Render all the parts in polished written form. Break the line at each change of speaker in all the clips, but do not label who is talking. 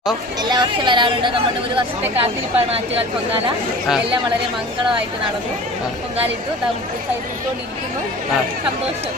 എല്ലാ വർഷം വരാറുണ്ട്. നമ്മുടെ ഒരു വർഷത്തെ കാത്തിരിപ്പാണ് ആറ്റുകാൽ പൊങ്കാല. എല്ലാം വളരെ മംഗളമായിട്ട് നടന്നു. പൊങ്കാല ഇട്ടു, സൈഡിൽ ഇട്ടുകൊണ്ടിരിക്കുന്നു. സന്തോഷം.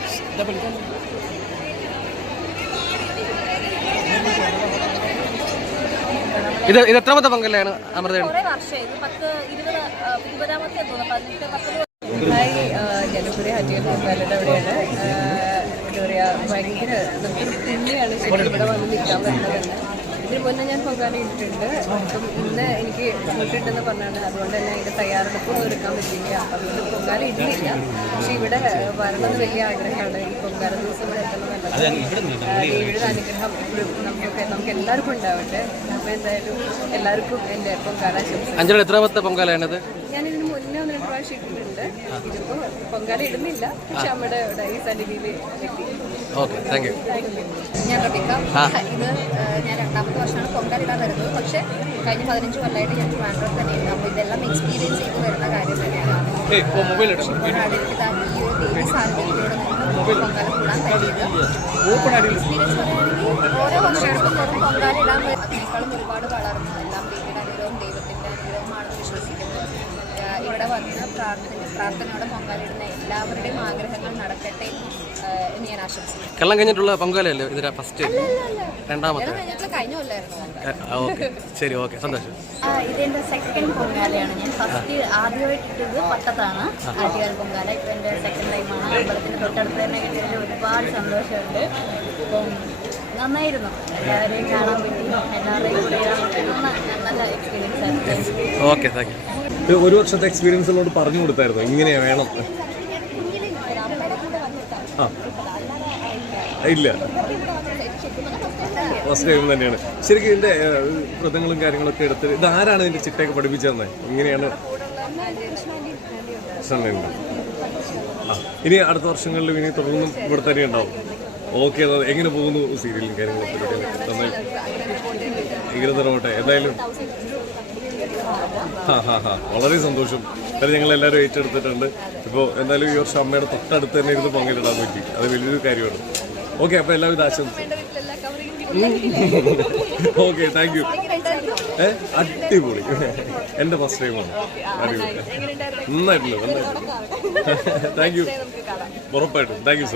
ഇത് എത്രാമത്തെ പൊങ്കലാണ് അമൃത?
കുറെ വർഷം, ഇത് 20-20ാമത്തെ തോന്നുന്നു. 18-19.
ജനപ്രിയ ആറ്റുകാൽ പൊങ്കാലയുടെ അവിടെയാണ്. എന്താ പറയുക, ഭയങ്കര നമുക്കൊരു പുണ്യാണ് ശരിക്കും ഇവിടെ വന്ന് നിൽക്കാൻ പറ്റുന്നത്. ഇതിന് മുന്നേ ഞാൻ പൊങ്കാല ഇട്ടിട്ടുണ്ട്. അപ്പം ഇന്ന് എനിക്ക് ഷൂട്ടിട്ടെന്ന് പറഞ്ഞാണ്. അതുകൊണ്ട് തന്നെ അതിൻ്റെ തയ്യാറെടുപ്പൊന്നും എടുക്കാൻ പറ്റില്ല. അതുകൊണ്ട് പൊങ്കാല ഇടുന്നില്ല. പക്ഷെ ഇവിടെ വരണമെന്ന് വലിയ ആഗ്രഹമാണ്. ഈ പൊങ്കാല ദിവസം ഇവിടെ എത്തണമെന്നുള്ളത്. ദേവിയുടെ അനുഗ്രഹം എപ്പോഴും നമുക്ക് എല്ലാവർക്കും ഉണ്ടാവട്ടെ. അപ്പോൾ എന്തായാലും എല്ലാവർക്കും എൻ്റെ പൊങ്കാല ആശംസ.
എത്രാമത്തെ പൊങ്കാലാണത്?
ഞാനിതിന് മുന്നേ 1-2 പ്രാവശ്യം ഇട്ടിട്ടുണ്ട്. ഇതിപ്പോൾ പൊങ്കാല ഇടുന്നില്ല. പക്ഷെ അമ്മയുടെ ഈ സന്നിധിയിൽ എത്തി.
ഞാൻ റബിക്ക. ഇത് ഞാൻ 2ാമത്തെ വർഷമാണ് പൊങ്കാല ഇടാൻ വരുന്നത്. പക്ഷേ കഴിഞ്ഞ 15 കൊല്ലമായിട്ട് ഞാൻ ട്രിവാൻഡ്രത്ത് തന്നെയാണ്. അപ്പോൾ ഇതെല്ലാം എക്സ്പീരിയൻസ് ചെയ്ത് വരുന്ന കാര്യം തന്നെയാണ്. ഈ ഒരു ദേവി സാന്നിധ്യത്തിലൂടെ പൊങ്കാല കൂടാൻ പറ്റിയത് എക്സ്പീരിയൻസ് പറയുകയാണെങ്കിൽ ഓരോ വർഷങ്ങൾക്കും പൊങ്കാല ഇടാൻ അതിനേക്കാളും ഒരുപാട് വളർന്നു. എല്ലാം ദേവിയുടെ അനുഗ്രഹവും ദൈവത്തിൻ്റെ അനുഗ്രഹമാണെന്ന് വിശ്വസിക്കുന്നു. ഇവിടെ വന്ന് പ്രാർത്ഥനയോടെ പൊങ്കാലിടുന്ന എല്ലാവരുടെയും ആഗ്രഹങ്ങൾ നടക്കട്ടെ എന്ന് ഞാൻ ആശംസിക്കുന്നു.
കള്ളം കഴിഞ്ഞിട്ടുള്ള പൊങ്കാലയല്ലേ ഇതിന്റെ ഫസ്റ്റ്? രണ്ടാമത്തെ
കഴിഞ്ഞ കൊല്ലായിരുന്നു.
ശരി, ഓക്കെ, സന്തോഷം.
ഇതെന്റെ സെക്കൻഡ് പൊങ്കാലയാണ്. ഞാൻ ഫസ്റ്റ് ആദ്യമായിട്ട് ഇട്ടത് പട്ടത്താണ്, ആറ്റുകാൽ പൊങ്കാല. ഇപ്പം എൻ്റെ സെക്കൻഡ് ടൈമാണ്. അമ്പലത്തിൻ്റെ തൊട്ടടുത്ത് തന്നെ കിട്ടിയതിൽ ഒരുപാട് സന്തോഷമുണ്ട്. അപ്പം നന്നായിരുന്നു. എല്ലാവരെയും കാണാൻ പറ്റി, എല്ലാവരുടെയും കൂടെ നല്ല എക്സ്പീരിയൻസ് ആയിരുന്നു.
Okay, thank
you. ഒരു വർഷത്തെ എക്സ്പീരിയൻസിനോട് പറഞ്ഞു കൊടുത്തായിരുന്നു ഇങ്ങനെയാ വേണം? ഇല്ല, ഫസ്റ്റ് ടൈം തന്നെയാണ്. ശരിക്കും ഇതിന്റെ വ്രതങ്ങളും കാര്യങ്ങളൊക്കെ എടുത്ത് ഇത് ആരാണ് ഇതിന്റെ ചിട്ടയൊക്കെ പഠിപ്പിച്ചു തന്നെ? ഇങ്ങനെയാണ് ഇനി അടുത്ത വർഷങ്ങളിലും ഇനി തുടർന്നും ഇവിടെ തന്നെ ഉണ്ടാവും. ഓക്കെ, എങ്ങനെ പോകുന്നു സീരിയലും കാര്യങ്ങളൊക്കെ? നന്നായി ഇങ്ങനെ തന്നെ പോട്ടെ. എന്തായാലും വളരെ സന്തോഷം. എന്തായാലും ഞങ്ങൾ എല്ലാവരും ഏറ്റെടുത്തിട്ടുണ്ട്. ഇപ്പോൾ എന്തായാലും ഈ വർഷം അമ്മയുടെ തൊട്ടടുത്ത് തന്നെ ഇരുന്ന് പങ്കിടാൻ പറ്റി. അത് വലിയൊരു കാര്യമാണ്. ഓക്കെ, അപ്പോൾ എല്ലാവിധ ആശംസ. Okay, thank you. അടിപൊളി. എൻ്റെ ഫസ്റ്റ് ടൈമാണ്. അടിപൊളി, നന്നായിട്ടുള്ളത്. Thank you. ഉറപ്പായിട്ടും താങ്ക് യു സർ.